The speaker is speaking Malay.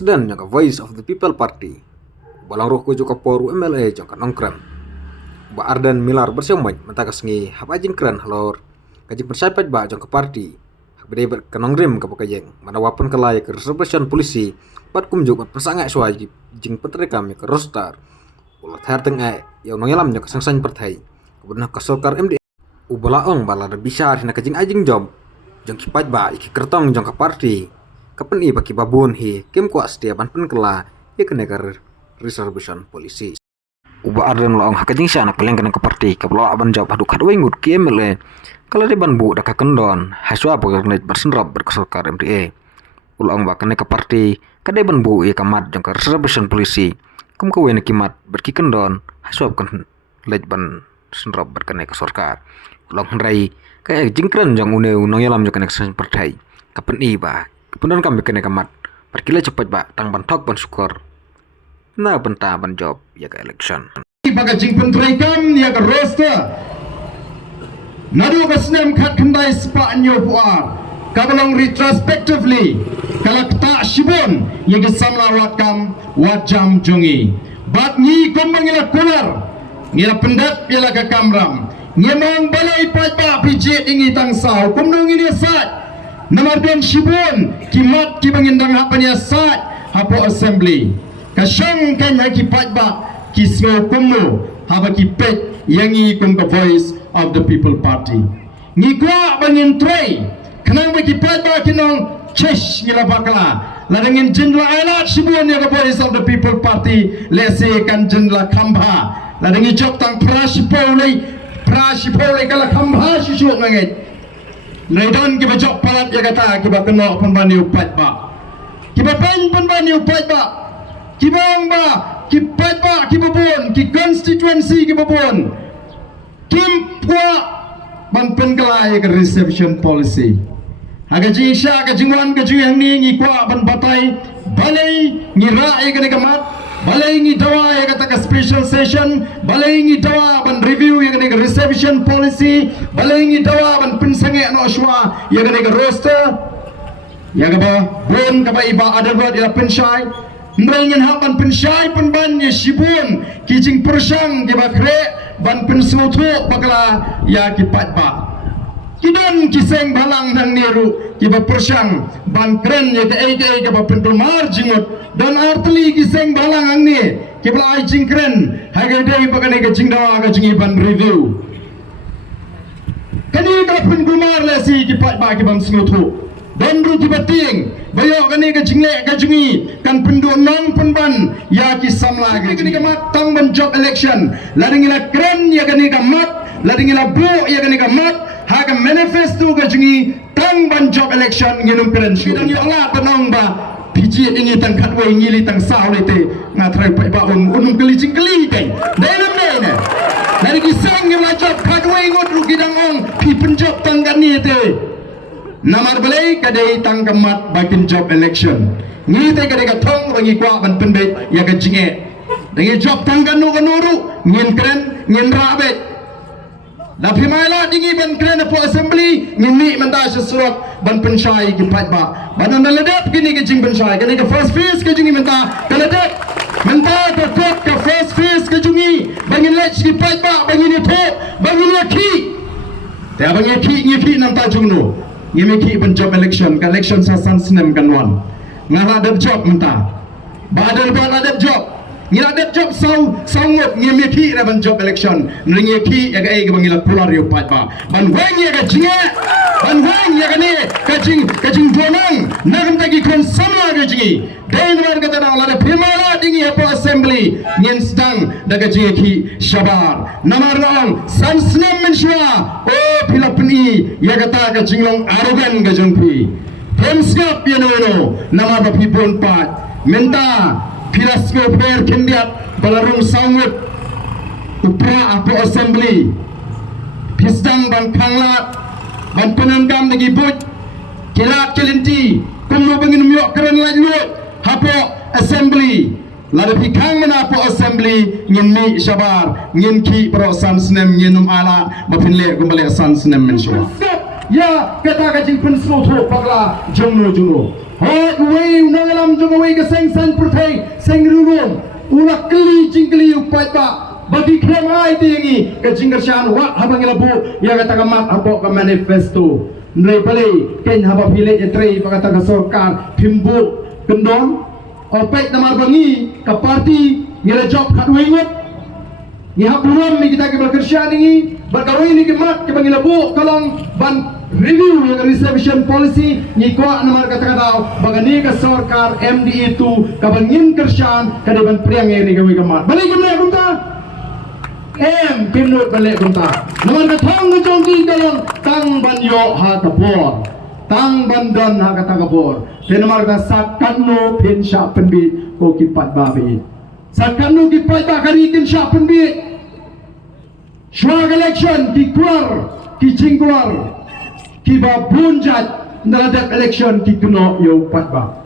Presiden yang Voice of the People Party. Balang roh ko juga poru MLA jangka nongkrem. Ba Ardan Milar bersiomaj mentakas ngi hap ajing keren halor. Kajing persaipat ba jangka party. Bede berkenongrim ke pakajeng. Mana wapun kelai ke reservation polisi. Pat kumjuk pat persangak suai jing petrekam ke rostar. Ulat herteng yang nongelam jangka sangsang pertai. Kebenar kasolkar MD. Ubalaong bala bisa hina kajing ajing job. Jang kipat ba iki kertong jangka party. Kapan i baki babun hi kem kuat setiap ban kela ya kena kar reservation polisi. Uba ardan laong hakajing sana paling kena ke parti kaplo aban jawab hadu kadwe ngut kiemele kalau de ban bu dak kendon haswa bagar net bersenrap berkesorkar MDA. Ulang ba kena ke parti kade ban bu ya kamat jang reservation polisi kum kawe ne kimat berki kendon haswa kan lej ban senrap berkena ke sorkar. Ulang rai kayak jingkran jang une unong yalam jang kena partai. Kapan i ba kemudian kami kena kamat perkila cepat ba tang bantok ban syukur na benta ban job ya ke election baga jingpun trekam ya ke roster nadu kesnem khat khandai spa anyo puar kabalong retrospectively kalak ta shibon ya ke samla wakam wajam jongi bat ni kombang ila kular ngila pendat ila ke kamram ngemang balai pat ba pijit ingi tang sau kumnong ini sat Namardan Shibun kimat kibangindang hapanya sat hapo assembly kasyang kanya kipat ba kisngo kumu haba kipet yangi kum the Voice of the People Party ngikwa bangin tray kanang ba kipat ba kinong chesh ngila bakla ladangin jindla ailat Shibun ya the Voice of the People Party lese kan jindla kambha ladangin jok tang prashipole kala kambha shisuk ngait Naidan kiba jok palat ya kata kiba kena pembani upat ba. Kiba pen pembani upat ba. Kibang ba kipat ba kiba bon ki constituency kiba bon. Kim pua ban pengkelai ke reception policy. Aga jingsha aga jingwan ga juyang ni ngi kwa ban batai balai ngira ai ga gamat balai ngi dawa ya kata ka special session balai ngi dawa ban review ya ga reception policy balai ngi dawa ban pensange no shwa ya ga roster ya ga ba bon ka ba iba ada buat ya penshai mrengen ha ban penshai ban ya shibun kijing persang ki ba kre ban pensutu bakla ya ki pat ba kidon kiseng balang nang niru kiba persang ban kren ya ke ege kiba pentumar jingut dan artli kiseng balang ang ni kiba ai jingkren haga dei bagane ke jingdawa ga jingi ban review kani ka pentumar le si kipat ba kiba singutu dan ru kiba ting bayo kani ke jingle ga jingi kan pendu nang penban ya ki samla ga kani ka mat tang ban job election ladingila kren ya kani ka mat ladingila bu ya kani ka mat haga manifesto ga jingi tang ban job election nginum keren sidang ya Allah tanong ba piji ini tang katwe ngili tang saulete ngatrai pa ba unum keli jingkeli kai dalam ne dari kisang ngila job katwe ngot ru gidang ong pi penjob tang kan ni te namar balai kadai tang kemat bakin job election ngi te kadai ka thong rangi kwa ban penbet ya ga jinge dangi job tang kan nu kanuru ngin keren ngin rabet la phimala dingi ban kren po assembly ngini manda sesurat ban penshai ki patba ban naladap kini ke jing penshai kini ke first phase ke jingi menta kaladap menta to top ke first phase ke jingi bangin lech ki patba bangin to bangin ki te bangin ki nam ta jungno ngimi ki ban job election sa san sinem kanwan ngala dap job menta badal ban adap job ngila dep job sangot ngemi ki na ban job election nringi ki ya ga ga ngila pular yo patba ban wang ya ga jinga ban wang ya ga ne kajing donang nagam tagi kon samla ga jingi dain war ga tana la primala dingi po assembly ngin sedang daga jingi ki shabar namar rang sansnem men shwa o pilapni ya ga ta ga jinglong arogan ga jongpi pemskap ya no namar ba pipon pat menta Pilasko player kendiat balarung sangut upra apo assembly pisdang ban kanglat ban penangam lagi but kilat kelinti kumno bangin myok keren lajut hapo assembly lada pikang mana apo assembly ngin mi shabar ngin ki pro san snem nginum ala mapinle gumbale san snem mensho ya kata kajing penslo tho pagla jongno hot way nangalam jong way ka seng san protay seng rulum ulak keli jingkeli upat ba bagi krem ai tingi ka jingkershan wat habang ilabu ya kata kamat habok ka manifesto nrai bali ken haba pile etrei pakata ka sarkar phimbu kendon opek namar bangi ka parti ngira job khatwengot ni hapuram ni kita ke berkerja ni berkawin ni kemat ke bangilabu kalong ban review yang reservation policy ni kuat namar kata-kata bagani ke sarkar MDE itu ka bangin kerjaan ka deban priang ni gawi kemat balik kemana kumta kimnut balik kumta namar katong ngejongki kalong tang ban yo ha kapor tang bandan ha kata kapor namar kata sakano pensya penbit ko kipat babi sakano kipat bakari kin sya penbit Swag election ki keluar, ki jing keluar, ki ba bunjat naladak election ki kuno yo 4 ba.